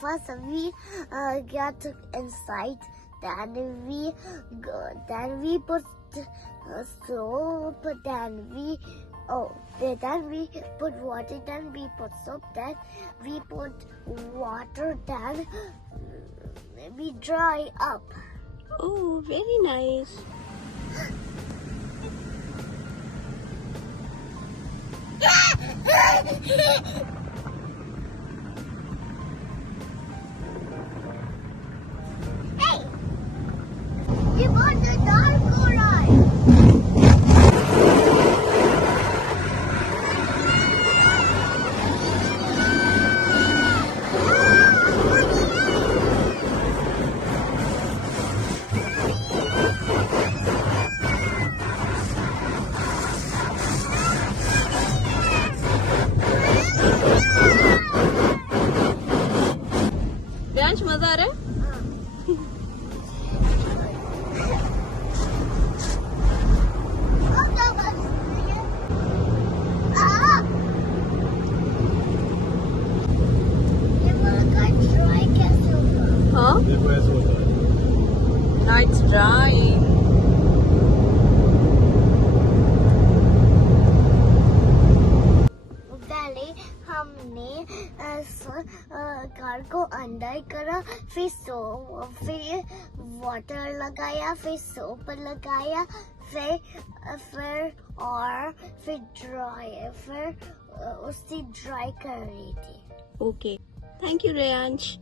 first we get inside, then we put soap, then we put water, then we put soap, then we put water, then we dry up. Oh, very nice. Hey, you want the dark or right? Riyansh मजा आ रहा है? हाँ? Now it's drying. पहले हमने car को अंदर करा, फिर वाटर लगाया, फिर सोप लगाया, फिर उससे ड्राई कर रही थी. Okay. Thank you, Riyansh.